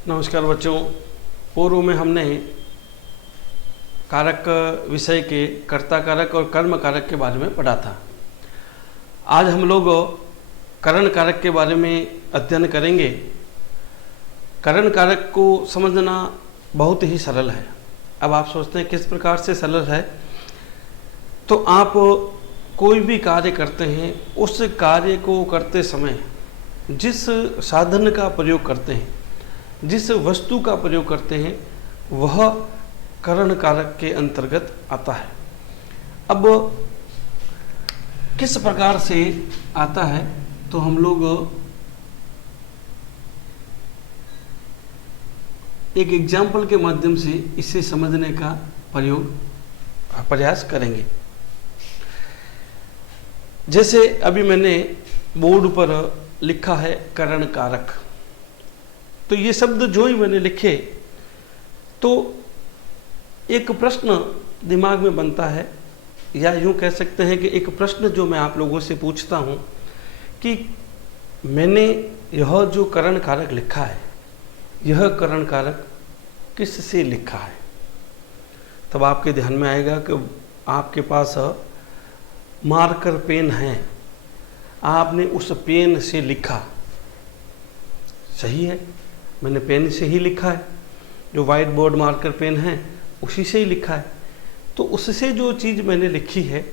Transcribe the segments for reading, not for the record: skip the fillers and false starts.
नमस्कार बच्चों। पूर्व में हमने कारक विषय के कर्ता कारक और कर्म कारक के बारे में पढ़ा था। आज हम लोग करण कारक के बारे में अध्ययन करेंगे। करण कारक को समझना बहुत ही सरल है। अब आप सोचते हैं किस प्रकार से सरल है, तो आप कोई भी कार्य करते हैं, उस कार्य को करते समय जिस साधन का प्रयोग करते हैं, जिस वस्तु का प्रयोग करते हैं, वह करण कारक के अंतर्गत आता है। अब किस प्रकार से आता है, तो हम लोग एक एग्जाम्पल के माध्यम से इसे समझने का प्रयास करेंगे। जैसे अभी मैंने बोर्ड पर लिखा है करण कारक, तो ये शब्द जो ही मैंने लिखे तो एक प्रश्न दिमाग में बनता है, या यूँ कह सकते हैं कि एक प्रश्न जो मैं आप लोगों से पूछता हूँ कि मैंने यह जो करण कारक लिखा है, यह करण कारक किससे लिखा है। तब आपके ध्यान में आएगा कि आपके पास मार्कर पेन है, आपने उस पेन से लिखा। सही है, मैंने पेन से ही लिखा है, जो वाइट बोर्ड मार्कर पेन है उसी से ही लिखा है। तो उससे जो चीज़ मैंने लिखी है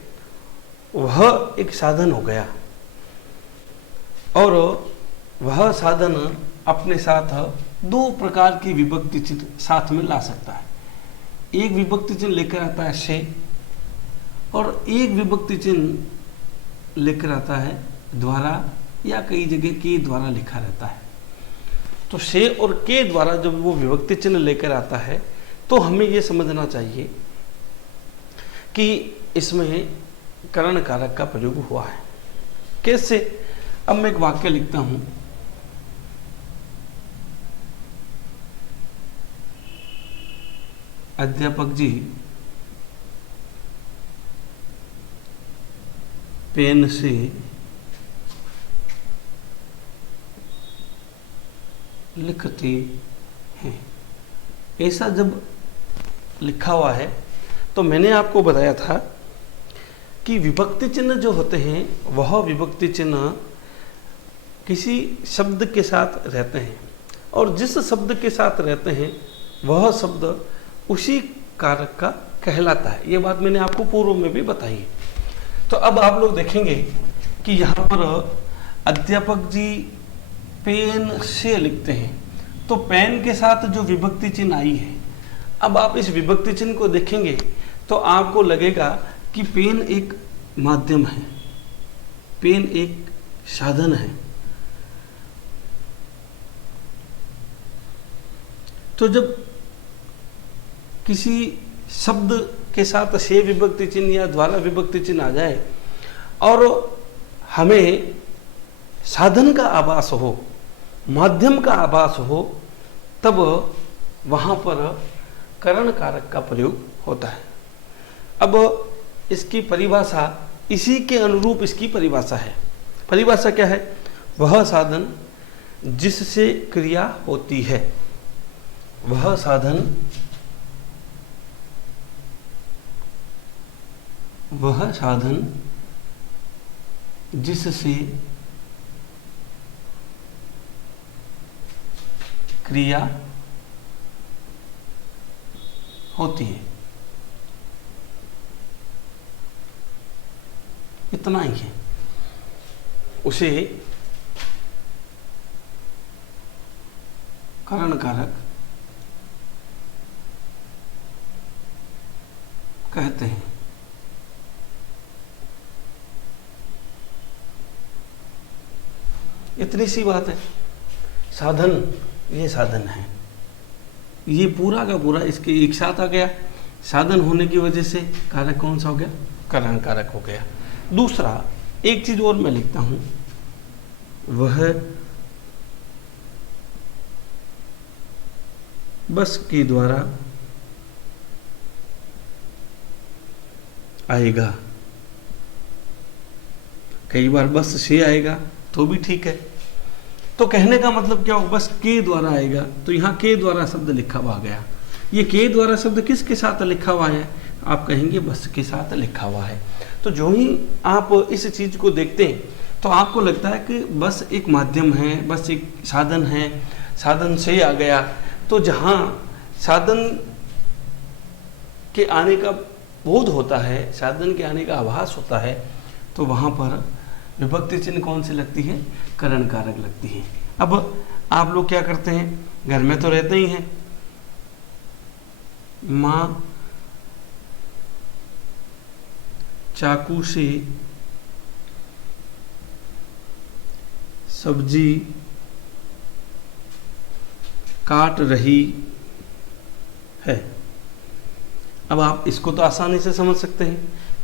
वह एक साधन हो गया, और वह साधन अपने साथ दो प्रकार की विभक्ति चिन्ह साथ में ला सकता है। एक विभक्ति चिन्ह लेकर आता है से, और एक विभक्ति चिन्ह लेकर आता है द्वारा, या कई जगह के द्वारा लिखा रहता है। तो से और के द्वारा जब वो विभक्ति चिन्ह लेकर आता है, तो हमें ये समझना चाहिए कि इसमें करण कारक का प्रयोग हुआ है। कैसे? अब मैं एक वाक्य लिखता हूं। अध्यापक जी पेन से लिखते हैं। ऐसा जब लिखा हुआ है, तो मैंने आपको बताया था कि विभक्ति चिन्ह जो होते हैं, वह विभक्ति चिन्ह किसी शब्द के साथ रहते हैं, और जिस शब्द के साथ रहते हैं वह शब्द उसी कारक का कहलाता है। ये बात मैंने आपको पूर्व में भी बताई है। तो अब आप लोग देखेंगे कि यहाँ पर अध्यापक जी पेन से लिखते हैं, तो पेन के साथ जो विभक्ति चिन्ह आई है, अब आप इस विभक्ति चिन्ह को देखेंगे तो आपको लगेगा कि पेन एक माध्यम है, पेन एक साधन है। तो जब किसी शब्द के साथ से विभक्ति चिन्ह या द्वारा विभक्ति चिन्ह आ जाए और हमें साधन का आभास हो, माध्यम का आभास हो, तब वहाँ पर करण कारक का प्रयोग होता है। अब इसकी परिभाषा इसी के अनुरूप इसकी परिभाषा है। परिभाषा क्या है? वह साधन जिससे क्रिया होती है, वह साधन जिससे क्रिया होती है। इतना ही है, उसे करण कारक कहते हैं। इतनी सी बात है। साधन, ये साधन है, ये पूरा का पूरा इसके एक साथ आ गया। साधन होने की वजह से कारक कौन सा हो गया? करण कारक हो गया। दूसरा, एक चीज और मैं लिखता हूं, वह बस के द्वारा आएगा। कई बार बस से आएगा तो भी ठीक है, तो कहने का मतलब क्या होगा, बस के द्वारा आएगा। तो यहाँ के द्वारा शब्द लिखा हुआ गया। ये के द्वारा शब्द किसके साथ लिखा हुआ है, आप कहेंगे बस के साथ लिखा हुआ है। तो जो ही आप इस चीज़ को देखते हैं तो आपको लगता है कि बस एक माध्यम है, बस एक साधन है, साधन से आ गया। तो जहाँ साधन के आने का बोध होता है, साधन के आने का आभास होता है, तो वहाँ पर विभक्ति चिन्ह कौन सी लगती है, करण कारक लगती है। अब आप लोग क्या करते हैं, घर में तो रहते ही हैं, माँ चाकू से सब्जी काट रही है। अब आप इसको तो आसानी से समझ सकते हैं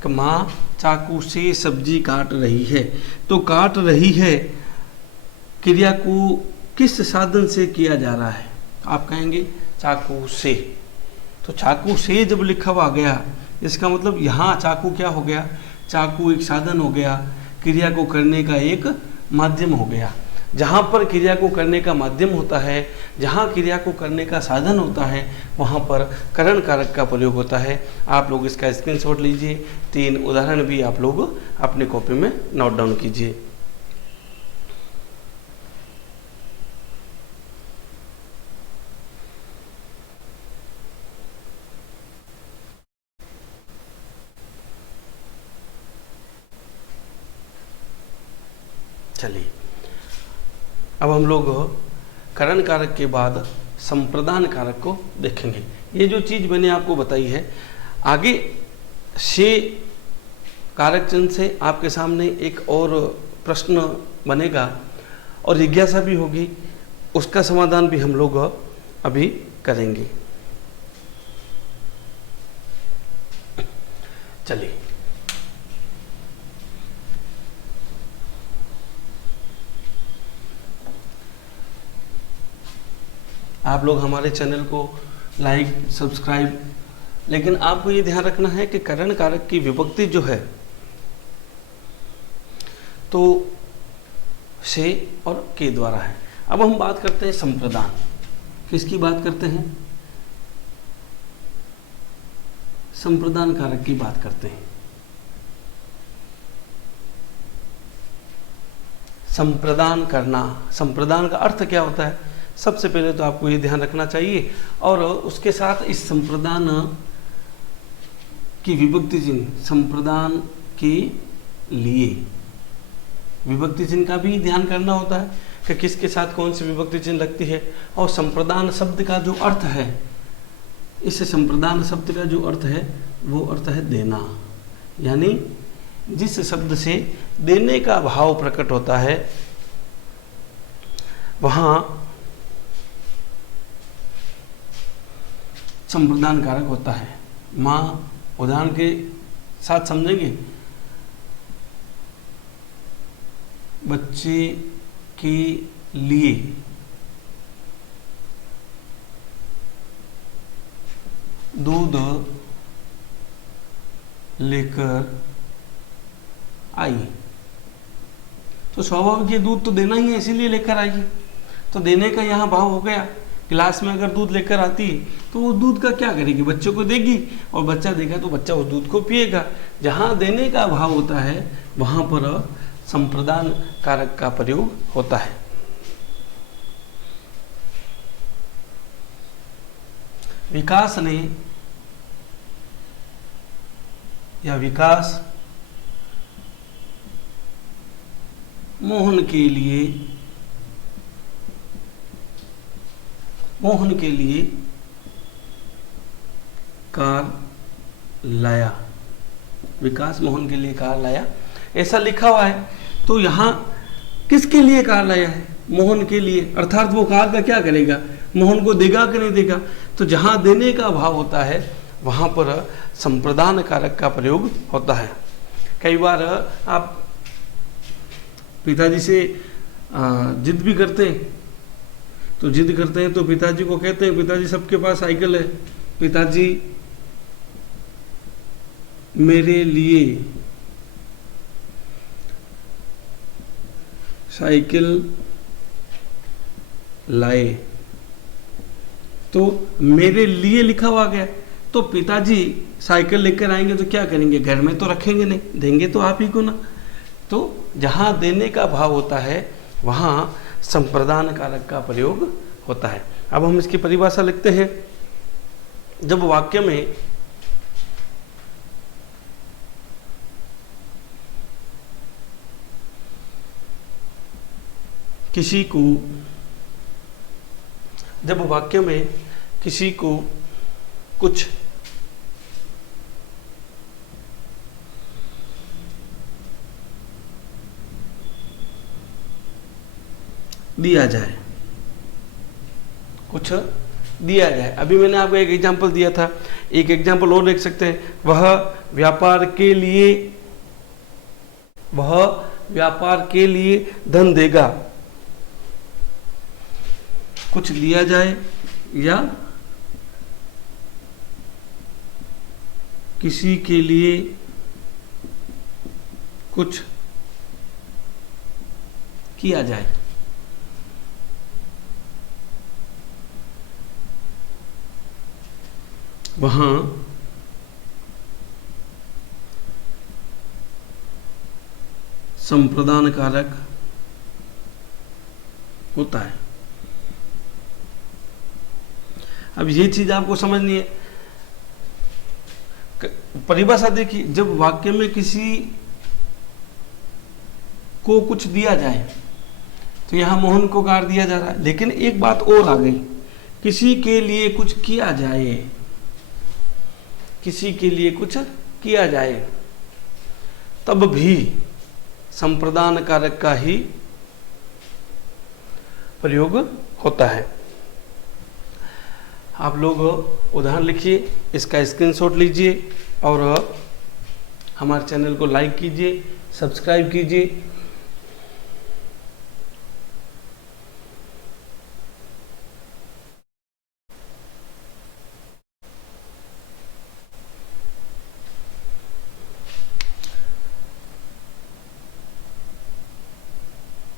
कि माँ चाकू से सब्जी काट रही है। तो काट रही है क्रिया को किस साधन से किया जा रहा है, आप कहेंगे चाकू से। तो चाकू से जब लिखा हुआ गया, इसका मतलब यहाँ चाकू क्या हो गया, चाकू एक साधन हो गया, क्रिया को करने का एक माध्यम हो गया। जहाँ पर क्रिया को करने का माध्यम होता है, जहाँ क्रिया को करने का साधन होता है, वहाँ पर करण कारक का प्रयोग होता है। आप लोग इसका स्क्रीनशॉट लीजिए, 3 उदाहरण भी आप लोग अपनी कॉपी में नोट डाउन कीजिए। चलिए, अब हम लोग करण कारक के बाद संप्रदान कारक को देखेंगे। ये जो चीज़ मैंने आपको बताई है, आगे से कारक चिन्ह से आपके सामने एक और प्रश्न बनेगा और जिज्ञासा भी होगी, उसका समाधान भी हम लोग अभी करेंगे। चलिए, आप लोग हमारे चैनल को लाइक सब्सक्राइब, लेकिन आपको ये ध्यान रखना है कि करण कारक की विभक्ति जो है तो से और के द्वारा है। अब हम बात करते हैं संप्रदान। किसकी बात करते हैं, संप्रदान कारक की बात करते हैं। संप्रदान करना, संप्रदान का अर्थ क्या होता है, सबसे पहले तो आपको ये ध्यान रखना चाहिए। और उसके साथ इस संप्रदान की विभक्ति चिन्ह, संप्रदान के लिए विभक्ति चिन्ह का भी ध्यान करना होता है कि किसके साथ कौन सी विभक्ति चिन्ह लगती है। और संप्रदान शब्द का जो अर्थ है, इस संप्रदान शब्द का जो अर्थ है वो अर्थ है देना, यानी जिस शब्द से देने का भाव प्रकट होता है वहाँ संप्रदान कारक होता है। माँ, उदाहरण के साथ समझेंगे, बच्चे के लिए दूध लेकर आई। तो स्वाभाविक ये दूध तो देना ही है, इसीलिए लेकर आई है। तो देने का यहाँ भाव हो गया। क्लास में अगर दूध लेकर आती है तो वो दूध का क्या करेगी, बच्चों को देगी, और बच्चा देगा तो बच्चा उस दूध को पिएगा। जहाँ देने का भाव होता है वहाँ पर संप्रदान कारक का प्रयोग होता है। विकास ने या विकास मोहन के लिए कार लाया। विकास मोहन के लिए कार लाया, ऐसा लिखा हुआ है। तो यहाँ किसके लिए कार लाया है, मोहन के लिए, अर्थात वो कार का क्या करेगा, मोहन को देगा कि नहीं देगा। तो जहाँ देने का भाव होता है वहाँ पर संप्रदान कारक का प्रयोग होता है। कई बार आप पिताजी से जिद भी करते हैं, तो जिद करते हैं तो पिताजी को कहते हैं, पिताजी सबके पास साइकिल है, पिताजी मेरे लिए साइकिल लाए, तो मेरे लिए लिखा हुआ गया। तो पिताजी साइकिल लेकर आएंगे तो क्या करेंगे, घर में तो रखेंगे नहीं, देंगे तो आप ही को ना। तो जहाँ देने का भाव होता है वहाँ संप्रदान कारक का प्रयोग होता है। अब हम इसकी परिभाषा लिखते हैं। जब वाक्य में किसी को कुछ दिया जाए, कुछ दिया जाए। अभी मैंने आपको एक एग्जांपल दिया था, एक एग्जांपल और देख सकते हैं। वह व्यापार के लिए धन देगा, कुछ लिया जाए या किसी के लिए कुछ किया जाए। वहां संप्रदान कारक होता है। अब ये चीज आपको समझनी है। परिभाषा देखिए, जब वाक्य में किसी को कुछ दिया जाए, तो यहां मोहन को गाड़ दिया जा रहा है, लेकिन एक बात और आ गई, किसी के लिए कुछ किया जाए, किसी के लिए कुछ किया जाए, तब भी संप्रदान कारक का ही प्रयोग होता है। आप लोग उदाहरण लिखिए, इसका स्क्रीनशॉट लीजिए और हमारे चैनल को लाइक कीजिए, सब्सक्राइब कीजिए।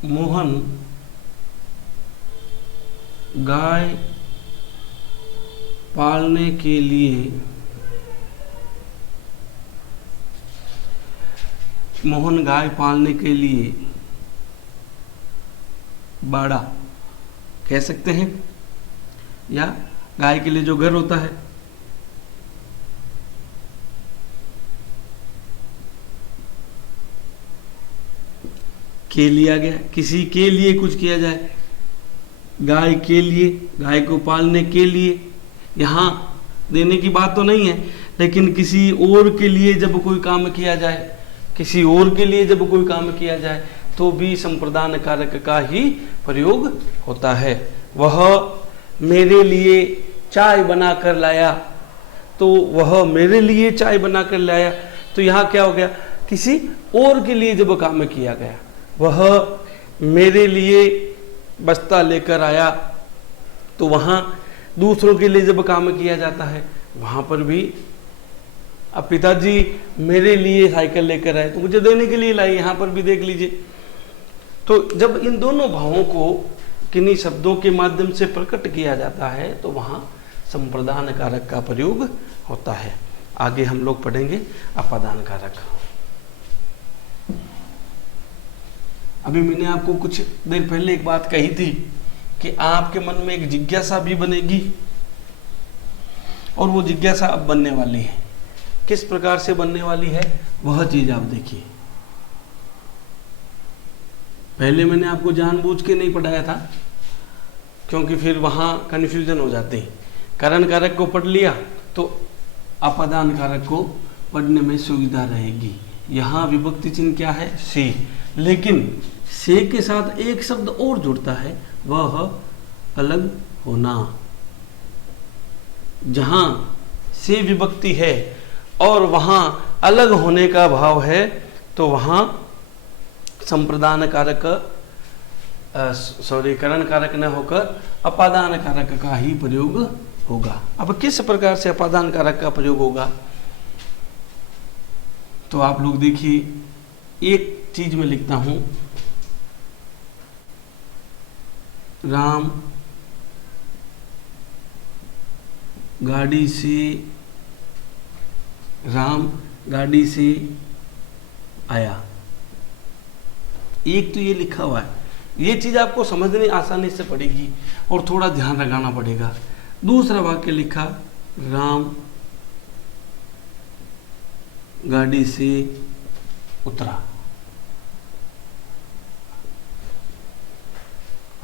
मोहन गाय पालने के लिए बाड़ा कह सकते हैं, या गाय के लिए जो घर होता है, के लिया गया, किसी के लिए कुछ किया जाए, गाय के लिए, गाय को पालने के लिए। यहाँ देने की बात तो नहीं है, लेकिन किसी और के लिए जब कोई काम किया जाए, किसी और के लिए जब कोई काम किया जाए, तो भी संप्रदान कारक का ही प्रयोग होता है। वह मेरे लिए चाय बनाकर लाया, तो वह मेरे लिए चाय बनाकर लाया, तो यहाँ क्या हो गया, किसी और के लिए जब काम किया गया। वह मेरे लिए बस्ता लेकर आया, तो वहाँ दूसरों के लिए जब काम किया जाता है, वहाँ पर भी अब पिताजी मेरे लिए साइकिल लेकर आए, तो मुझे देने के लिए लाई, यहाँ पर भी देख लीजिए। तो जब इन दोनों भावों को किन्हीं शब्दों के माध्यम से प्रकट किया जाता है, तो वहाँ संप्रदान कारक का प्रयोग होता है। आगे हम लोग पढ़ेंगे अपादान कारक। अभी मैंने आपको कुछ देर पहले एक बात कही थी कि आपके मन में एक जिज्ञासा भी बनेगी, और वो जिज्ञासा अब बनने वाली है। किस प्रकार से बनने वाली है वह चीज आप देखिए। पहले मैंने आपको जानबूझ के नहीं पढ़ाया था, क्योंकि फिर वहां कन्फ्यूजन हो जाती है। करण कारक को पढ़ लिया तो अपादान कारक को पढ़ने में सुविधा रहेगी। यहाँ विभक्ति चिन्ह क्या है, से, लेकिन से के साथ एक शब्द और जुड़ता है, वह अलग होना। जहां से विभक्ति है और वहां अलग होने का भाव है, तो वहां संप्रदान कारक, करण कारक न होकर अपादान कारक का ही प्रयोग होगा। अब किस प्रकार से अपादान कारक का प्रयोग होगा, तो आप लोग देखिए, एक चीज में लिखता हूं, राम गाड़ी से राम गाड़ी से आया। एक तो ये लिखा हुआ है, ये चीज आपको समझने आसानी से पड़ेगी और थोड़ा ध्यान लगाना पड़ेगा। दूसरा वाक्य लिखा, राम गाड़ी से उतरा।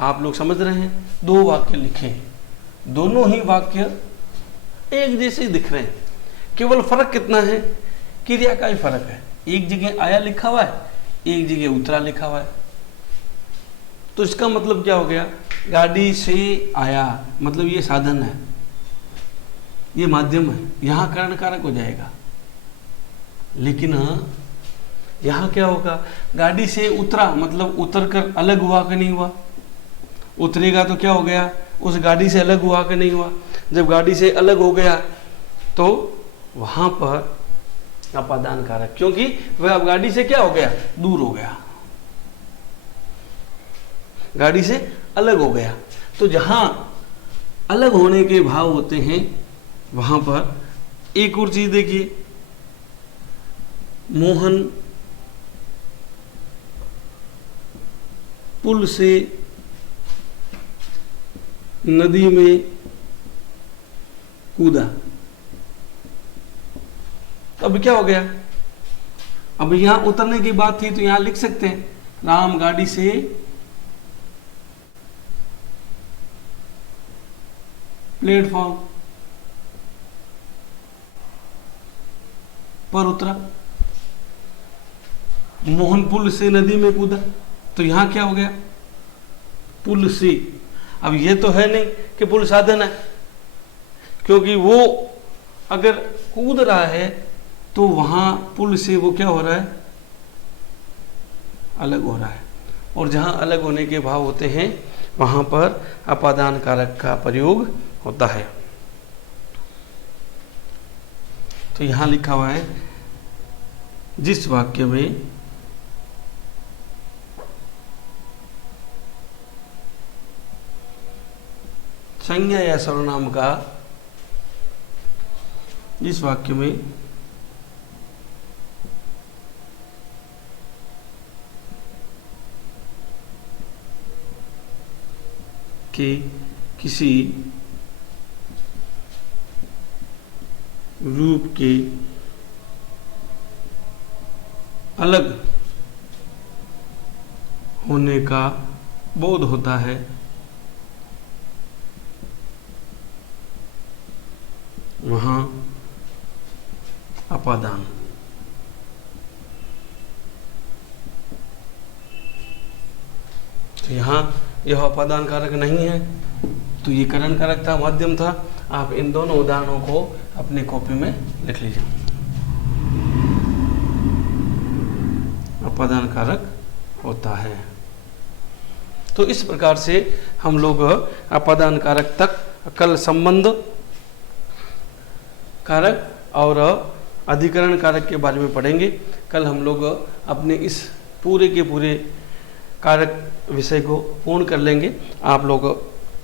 आप लोग समझ रहे हैं, दो वाक्य लिखे, दोनों ही वाक्य एक जैसे दिख रहे हैं, केवल फर्क कितना है, क्रिया का ही फर्क है। एक जगह आया लिखा हुआ है, एक जगह उतरा लिखा हुआ है। तो इसका मतलब क्या हो गया, गाड़ी से आया मतलब ये साधन है, ये माध्यम है, यहां करण कारक हो जाएगा। लेकिन यहां क्या होगा, गाड़ी से उतरा मतलब उतर कर अलग हुआ कि नहीं हुआ, उतरेगा तो क्या हो गया, उस गाड़ी से अलग हुआ कि नहीं हुआ। जब गाड़ी से अलग हो गया तो वहां पर अपादान कारक, क्योंकि वह अब गाड़ी से क्या हो गया, दूर हो गया, गाड़ी से अलग हो गया। तो जहां अलग होने के भाव होते हैं वहां पर एक और चीज देखिए, मोहन पुल से नदी में कूदा। तो अब क्या हो गया, अब यहां उतरने की बात थी तो यहां लिख सकते हैं, राम गाड़ी से प्लेटफॉर्म पर उतरा, मोहन पुल से नदी में कूदा। तो यहां क्या हो गया, पुल से। अब ये तो है नहीं कि पुल साधन है, क्योंकि वो अगर कूद रहा है तो वहां पुल से वो क्या हो रहा है, अलग हो रहा है। और जहां अलग होने के भाव होते हैं वहां पर अपादान कारक का प्रयोग होता है। तो यहां लिखा हुआ है, जिस वाक्य में संज्ञा या सर्वनाम का, जिस वाक्य में के किसी रूप के अलग होने का बोध होता है वहां अपादान। तो यहां यह अपादान कारक नहीं है, तो ये करण कारक था, माध्यम था। आप इन दोनों उदाहरणों को अपनी कॉपी में लिख लीजिए। अपादान कारक होता है। तो इस प्रकार से हम लोग अपादान कारक तक, कल संबंध कारक और अधिकरण कारक के बारे में पढ़ेंगे। कल हम लोग अपने इस पूरे के पूरे कारक विषय को पूर्ण कर लेंगे। आप लोग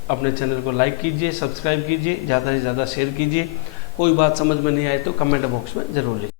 अपने चैनल को लाइक कीजिए, सब्सक्राइब कीजिए, ज़्यादा से ज़्यादा शेयर कीजिए। कोई बात समझ में नहीं आए तो कमेंट बॉक्स में ज़रूर लिखिए।